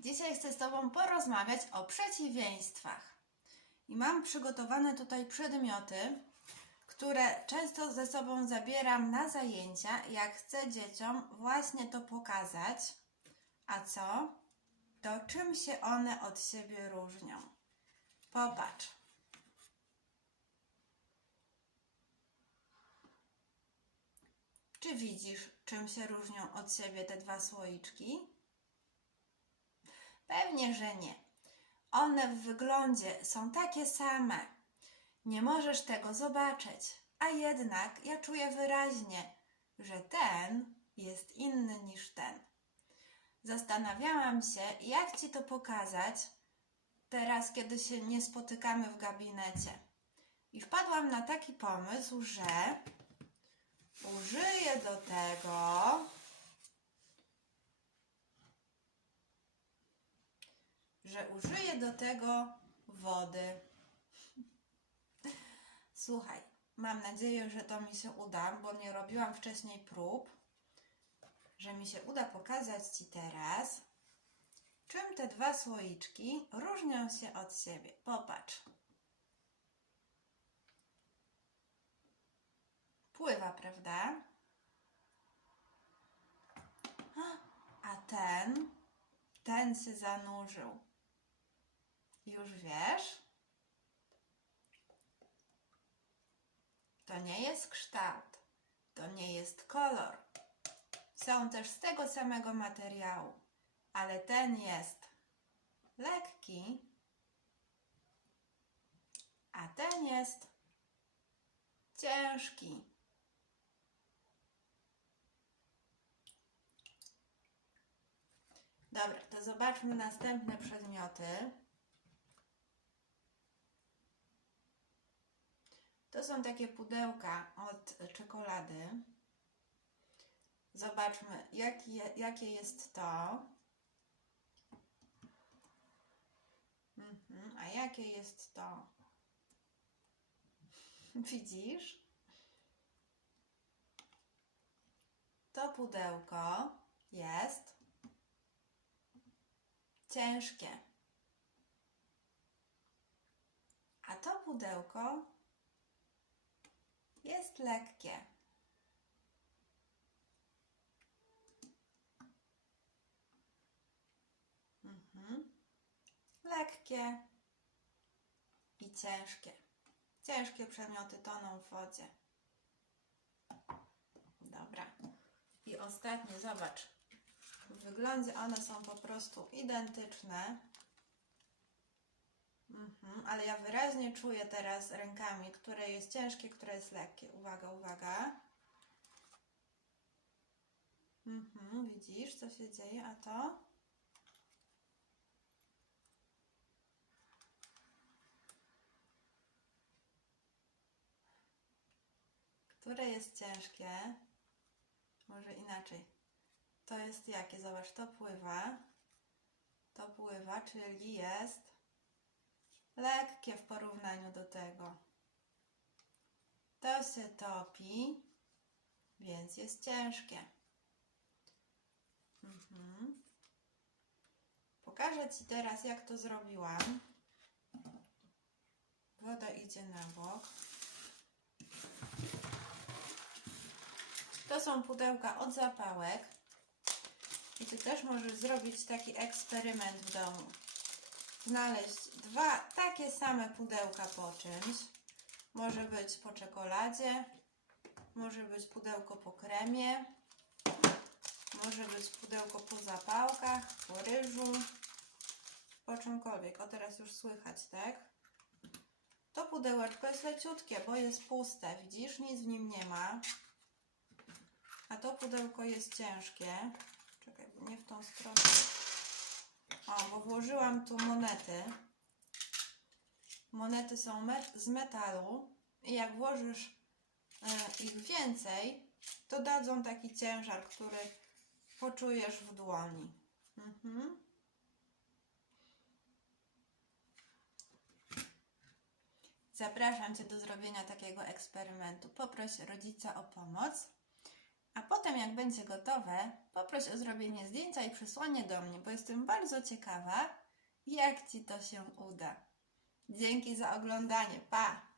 Dzisiaj chcę z Tobą porozmawiać o przeciwieństwach. I mam przygotowane tutaj przedmioty, które często ze sobą zabieram na zajęcia, jak chcę dzieciom właśnie to pokazać. A co? To czym się one od siebie różnią? Popatrz. Czy widzisz, czym się różnią od siebie te dwa słoiczki? Pewnie, że nie. One w wyglądzie są takie same. Nie możesz tego zobaczyć, a jednak ja czuję wyraźnie, że ten jest inny niż ten. Zastanawiałam się, jak ci to pokazać teraz, kiedy się nie spotykamy w gabinecie. I wpadłam na taki pomysł, że użyję do tego że użyję do tego wody. Słuchaj, mam nadzieję, że to mi się uda, bo nie robiłam wcześniej prób, że mi się uda pokazać Ci teraz, czym te dwa słoiczki różnią się od siebie. Popatrz. Pływa, prawda? A ten, ten się zanurzył. Już wiesz? To nie jest kształt, to nie jest kolor. Są też z tego samego materiału, ale ten jest lekki, a ten jest ciężki. Dobra, to zobaczmy następne przedmioty. To są takie pudełka od czekolady. Zobaczmy, jaki je, jakie jest to. Mhm, a jakie jest to? Widzisz? To pudełko jest ciężkie. A to pudełko jest lekkie. Mhm. Lekkie i ciężkie. Ciężkie przedmioty toną w wodzie. Dobra. I ostatnie, zobacz. W wyglądzie one są po prostu identyczne. Mhm, ale ja wyraźnie czuję teraz rękami, które jest ciężkie, które jest lekkie. Uwaga, uwaga. Mhm, widzisz, co się dzieje, a to? Które jest ciężkie? Może inaczej. To jest jakie? Zobacz, to pływa. To pływa, czyli jest lekkie w porównaniu do tego. To się topi, więc jest ciężkie. Mhm. Pokażę Ci teraz, jak to zrobiłam. Woda idzie na bok. To są pudełka od zapałek. I Ty też możesz zrobić taki eksperyment w domu znaleźć dwa takie same pudełka po czymś. Może być po czekoladzie, może być pudełko po kremie, może być pudełko po zapałkach, po ryżu, po czymkolwiek. O, teraz już słychać, tak? To pudełeczko jest leciutkie, bo jest puste. Widzisz, nic w nim nie ma. A to pudełko jest ciężkie. Czekaj, nie w tą stronę. Bo włożyłam tu monety. Monety są me z metalu i jak włożysz e, ich więcej, to dadzą taki ciężar, który poczujesz w dłoni. Mhm. Zapraszam Cię do zrobienia takiego eksperymentu. Poproś rodzica o pomoc A potem, jak będzie gotowe, poproś o zrobienie zdjęcia i przesłanie do mnie, bo jestem bardzo ciekawa, jak Ci to się uda. Dzięki za oglądanie. Pa!